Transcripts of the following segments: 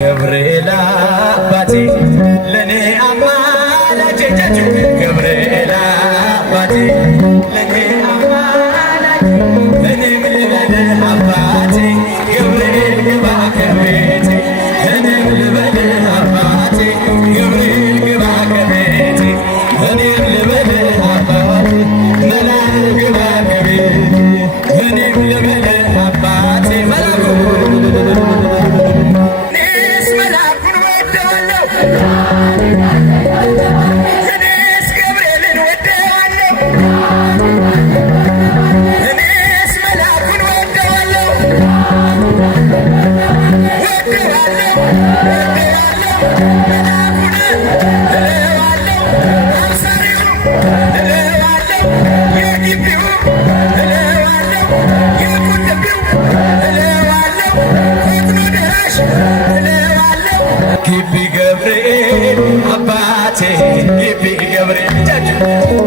ገብርኤል አባቴ ለኔ አማላጄ ገብርኤል አባቴ ለኔ አማላጄ እኔ ምን ልበልህ አባቴ ገብርኤል ግባ ከቤቴ እኔ ምን ልበልህ አባቴ ገብርኤል ግባ ከቤቴ እኔ ምን ልበልህ አባቴ መልአክ ግባ ከቤቴ እኔ ምን ልበልህ አባቴ መልአኩ ግቢ ገብርኤል አባቴ ግቢ ገብርኤል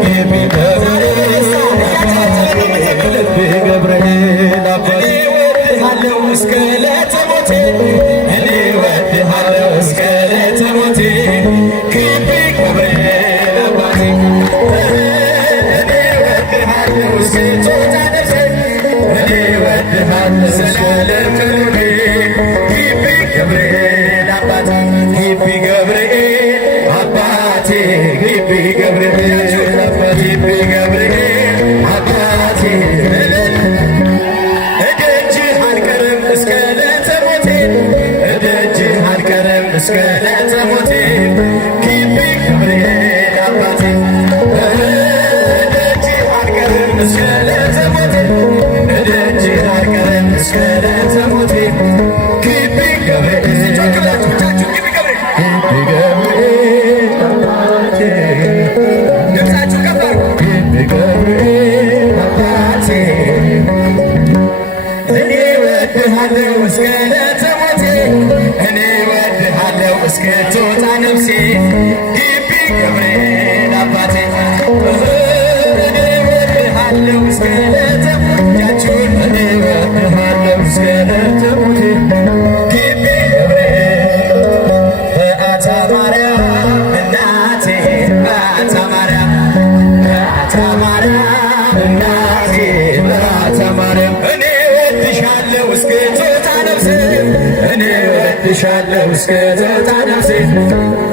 ግቢ ገብርኤል አባቴ እወድሃለሁ እስከ ዕለተ ሞቴ እኔ እወድሃለሁ እስከ ዕለተ ሞቴ ግቢ ገብርኤል አባቴ እኔ እወድሃለሁ እስከ ጾታ ነፍሴ እኔ እወድሃለሁ ዘላለም ክብሬ ግቢ ገብርኤል አባቴ ግቢ ገብርኤል አባቴ ግቢ ገብርኤል ግቢ ገብርኤል አባቴ እደጅህ አልቀርም እስከ ዕለተ ሞቴ እደጅህ አልቀርም እስከ ዕለተ ሞቴ ግቢ ገብርኤል አባቴ እደጅህ አልቀርም እስከ ዕለተ ሞቴ እደጅህ አልቀርም እስከ ዕለተ ሞቴ ግቢ ገብርኤል እስከ ዕለተ ሞቴ እኔ እወድሃለሁ እስከ ትወጣ ነፍሴ ግቢ ገብርኤል አባቴ እኔ እወድሃለሁ እስከ ዕለተ ሞታችሁን እኔ እወድሃለሁ እስከ ዕለተ ሞቴ ግቢ ገብርኤል በአታ ማርያም እናቴ በአታ ማርያም በአታ ማርያም እናቴ በአታ ማርያም እኔ እወድሻለሁ እስከ እኔ እወድሻለሁ እስከ ትወጣ ነፍሴ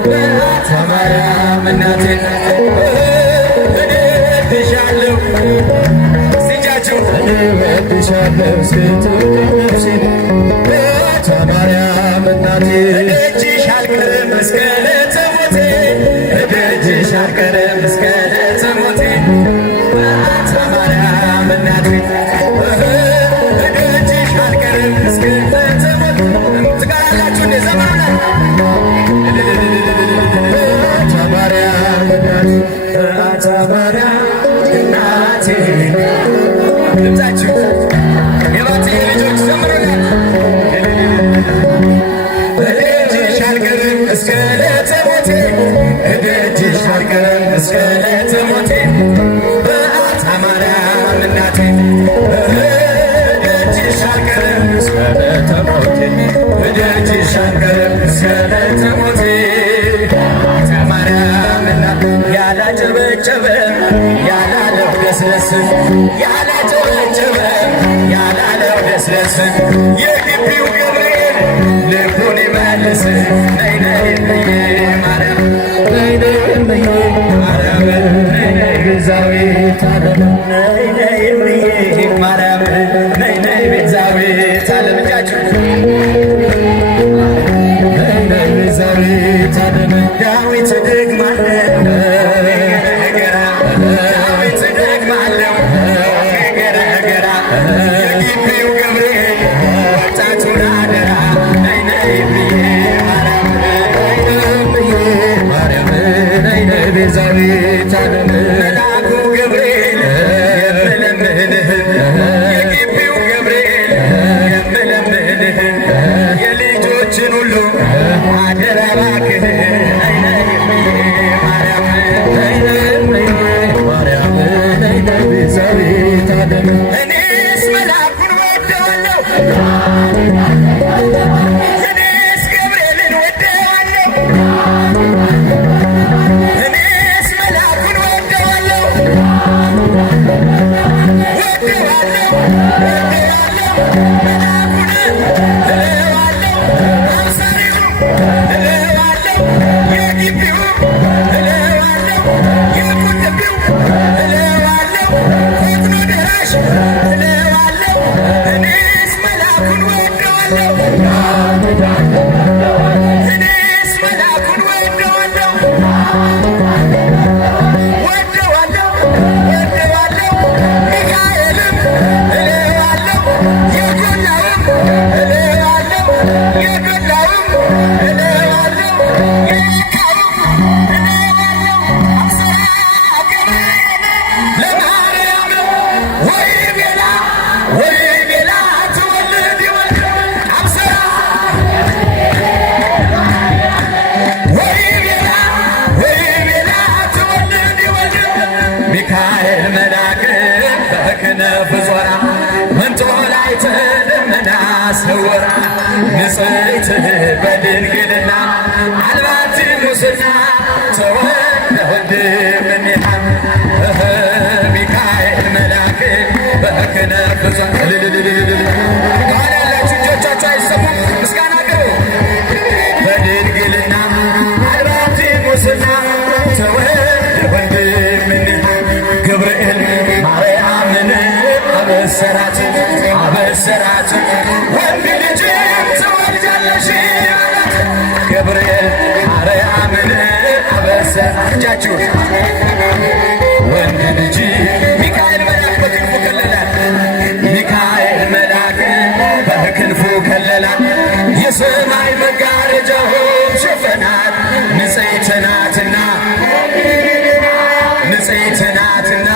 በአታ ማርያም እናቴ እኔ እወድሻለሁ ሲጃችሁ እኔ እወድሻለሁ እስከ ትወጣ ነፍሴ በአታ ማርያም እናቴ እደጅሽ አልቀርም እስከ ዕለተ ሞቴ እደጅሽ አልቀርም እስከ ዕለተ ሞቴ በአታ ማርያም እናቴ እደጅሽ አልቀርም እስከ ዕለተ ድምፃችሁ የባቴ ልጆች ዘምሩላት እደጅሽ አልቀርም እስከ ዕለተ ሞቴ እደጅሽ አልቀርም እስከ ዕለተ ሞቴ በአታ ማርያም እናቴ እደጅሽ አልቀርም እስከ ዕለተ ሞቴ እደጅሽ አልቀርም እስከ ዕለተ ሞቴ በአታ ማርያም እናቴ ያላጨበጨበ ያላለው ደስደስ ያላጨበጨበ ያላለው ደስደስ የግቢው ገብርኤል ልቡን ይመልስ ነይ ነይ እምዬ ማርያም ነይ ነይ እምዬ ማርያም ነይ ነይ ቤዛዊተ ዓለም ነይ ነይ እምዬ ማርያም ነይ ነይ ቤዛዊተ ዓለም እጃችሁ ነይ ነይ ቤዛዊተ ዓለም ዳዊት ደግማለሁ የግቢው ገብርኤል ወጣቱን አደራ ነይ ነይ እምዬ ማርያም ነይ ነይ ቤዛዊተ ዓለም መልአኩ ገብርኤል የምለምንህ የግቢው ገብርኤል የምለምንህ የልጆችን ሁሉ አደራ እባክህ ነይ ነይ እምዬ ማርያም ነይ ነይ እምዬ ማርያም ነይ ነይ ቤዛዊተ ዓለም እኔስ መልአኩን ወደዋለሁ እኔስ ገብርኤል በድንግልና አልባቲ ሙስና ተወልደ ወልድምኔሃ ሚካኤል መልአክ በክነፍ ቃል ያላችሁ እጆቻችሁ አይሰሙም? ምስጋና ቅሩ። በድንግልና አልባቲ ሙስና ተወልደ ወልድምኔሃ ገብርኤል ማርያምን አበሰራት ወንድ ልጅ ትወልጃለሽ አላት። ገብርኤል ማርያምን አበሰራት እጃችሁ ወንድ ልጅ ሚካኤል መልአክ በክንፉ ከለላት። ሚካኤል መልአክ በክንፉ ከለላት። የሰማይ መጋረጃው ሸፈናት። ንጽሕት ናትና ንጽሕት ናትና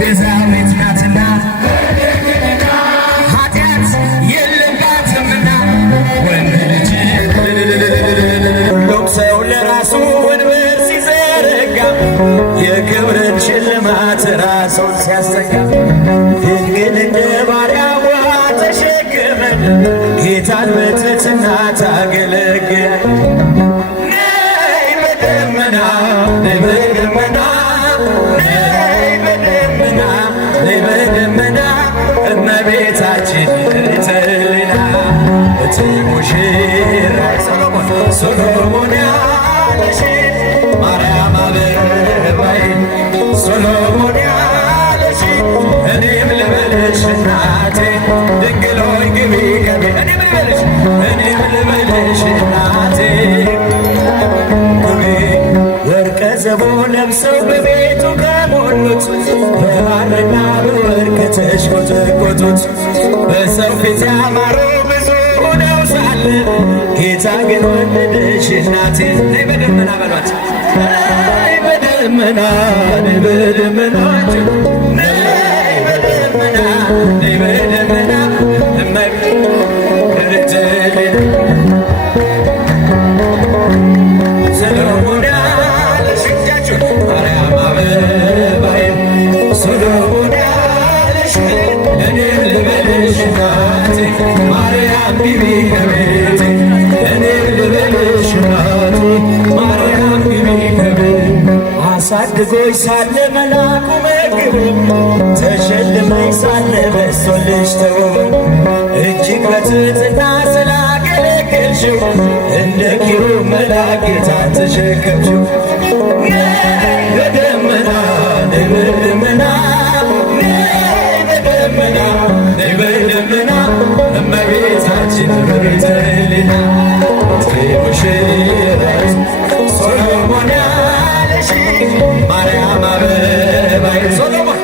ቤዛዊት ናትና ኃጢአት የለባትምና ወንድ ልጅ ሁሉም ሰው ለራሱ ወንበር ሲዘረጋ የክብርን ሽልማት ራሱን ሲያሰጋ ድንግል እንደ ባሪያዋ ተሸክመን ጌታን በትሕትና ታገለግል። ነይ በደመና ነይ በደመና ነይ በደመና ነይ በደመና እመቤታችን ትልና እቲ ሙሽራ ሶሎሞን ያለሽ ማርያም አበባዬ ሶሎሞን ያለሽ እኔም ልበልሽ እናቴ ድንግል ሆይ ግቢ ገቢ እኔም ልበልሽ እናቴ ግቢ። ወርቀ ዘቦ ለብሰው በቤቱ ከሞሉት በሐርና በወርቅ ተሽቆጠቆጡት በሰው ፊት ያማረው ብዙ ሆነው ሳለ ጌታ ግን ወለደሽ እናቴ። ነይ በደመና በሏት ነይ በደመና ነይ በደመና ነይ በደመና ነይ በደመና ሰሎሞን ያለሽ እጃችሁን ማርያም አበባዬ ሰሎሞን ያለሽ እኔም ልበልሽ እናቴ ማርያም ግቢ ከቤቴ እኔም ልበልሽ እናቴ ማርያም ግቢ ከቤቴ አሳድጎኝ ሳለ መልአኩ መግቦ ተሸልመኝ ሳለ በሶልሽ ተውቦ እጅግ በትሕትና ስላገለገልሽው እንደ ኪሩብ መልአክ ጌታን ተሸከምሽው። ነይ በደመና ነይ በደመና ነይ በደመና ነይ በደመና እመቤታችን በቤተልሔም ሙሽራይት ሶሎሞን ያለሽ ማርያም አበባዬ ሶሎሞን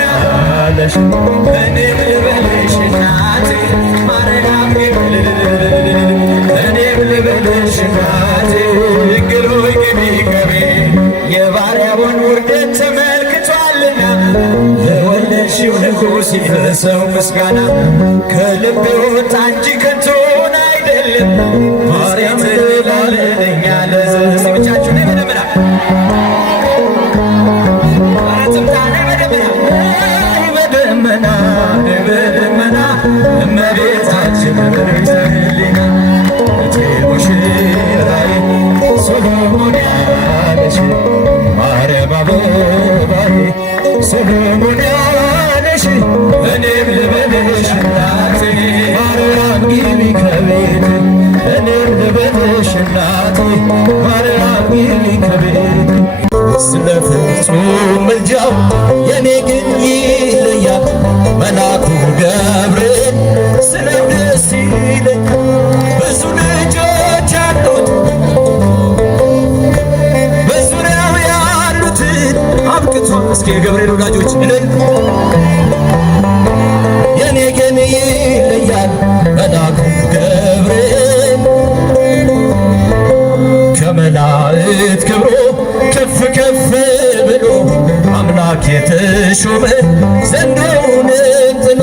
ያለሽ እኔም ልበልሽ እናቴ ማርያም እኔም ልበልሽ እናቴ ድንግል ሆይ ግቢ ከቤቴ የባሪያውን ውርደት ተመልክቷልና ለወለድሽው ንጉሥ ይድረሰው ምስጋና ከልብ ወጣ እንጂ ከንቱን አይደለም ማርያም ትላለለኛ ለዘዝ ብቻችሁ ነይ በደመና በደመና በደመና እመቤታችን በቤተልሔም እቲ ሙሽራዬ ሶሎሞን ያለሽ ማርያም አበባዬ ሶሎሞን ያለሽ እኔም ልበልሽ እናቴ ማርያም ግቢ ከቤቴ እኔም ልበልሽ እናቴ ማርያም ግቢ ከቤቴ ስለ ፍጹም ምልጃው የኔ ግን ይለያል መልአኩ ገብርኤል ስለ ደስ ይለኛል ብዙ ልጅ ተሾመ ዘንዶውን ጥሎ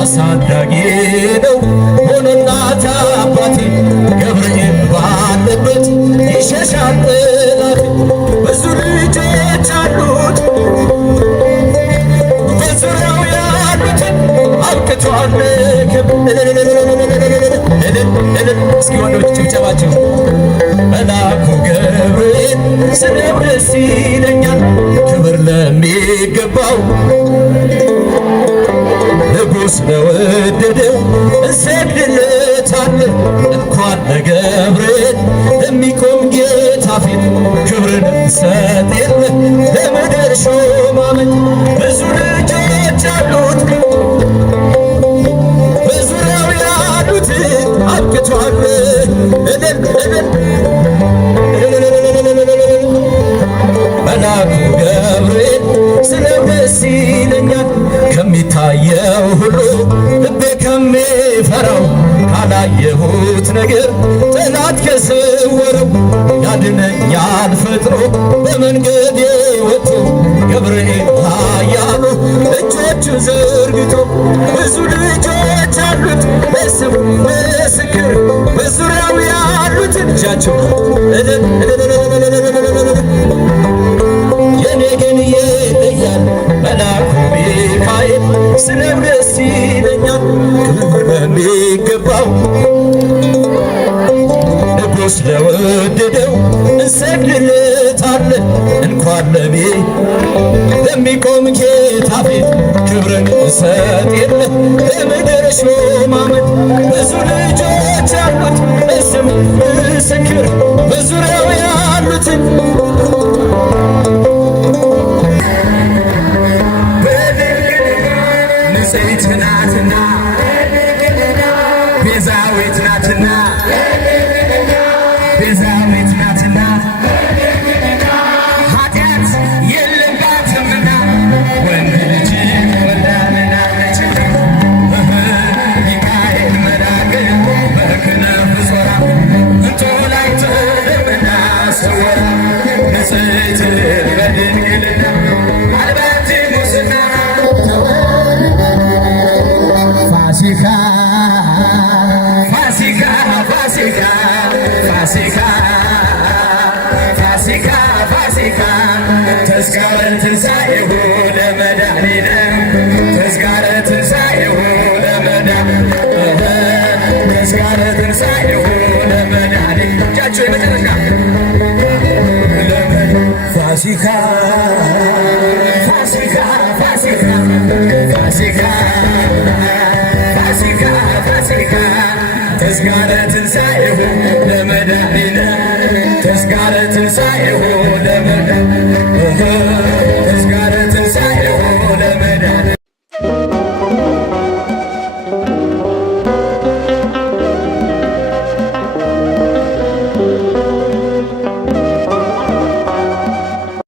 አሳዳጊ ነው ሆኖ እናት አባቴ ገብርኤል ባለበት ይሸሻል ጠላቴ። ብዙ ልጆች አሉት በዙሪያው ያሉትን አብቅቷል ክብር። እስኪ ወንዶች ጭብጨባቸው መልአኩ ገብርኤል ስለው ደስ ይለኛል ክብር ለሚገባው ንጉሥ ለወደደው እንሰግድለታለን። እንኳን ለገብርኤል ለሚቆም ጌታ ፊት ክብርን እንሰጥ የለ ለምድር ሾማመት። ብዙ ልጆች አሉት በዙሪያው ያሉት አብቅቷል መልአኩ ገብርኤል ስለው ደስ ይለኛል ከሚታየው ሁሉ ልቤ ከሚፈራው ካላየሁት ነገር ጠላት ከሰወረው ያድነኛል ፈጥኖ በመንገዴ ወጥቶ ገብርኤል ኃያሉ እጆቹን ዘርግቶ። ብዙ ልጆች አሉት ለስሙ ምስክር በዙሪያው ያሉትን እጃቸው የኔ ግን ይለያል መልአኩ ሚካኤል ስለው ደስ ይለኛል ክብር በሚገባው ንጉሥ ለወደደው እንሰግድለታለን። እንኳን ለሚቆም ጌታ ፊት ክብርን እንሰጥ የለ ለምድር ሾማመት። ብዙ ልጆች አሉት ለስሙ ምስክር በዙሪያው ያሉትን ንጽሕት ናትና ቤዛዊት ናትና ቤዛዊት ናትና ኃጢአት የለባትምና ወንድ ልጅ ወልዳልናለችና ሚካኤል መልአክ በክነፍ ዞራ እንጦላይትምና ሰወራ ንጽሕት በድንግልና አልባቲ ሙስና ፋሲካ ፋሲካ ፋሲካ ፋሲካ ፋሲካ ፋሲካ ተዝካረ ትንሣኤሁ ለመድኃኒነ ተዝካረ ትንሣኤሁ ለመድኃኒነ ተዝካረ ትንሣኤሁ ለመድኃኒነ እጃችሁ የመጨረሻ ፋሲካ ፋሲካ ፋሲካ ፋሲካ ፋሲካ ፋሲካ ተዝካረ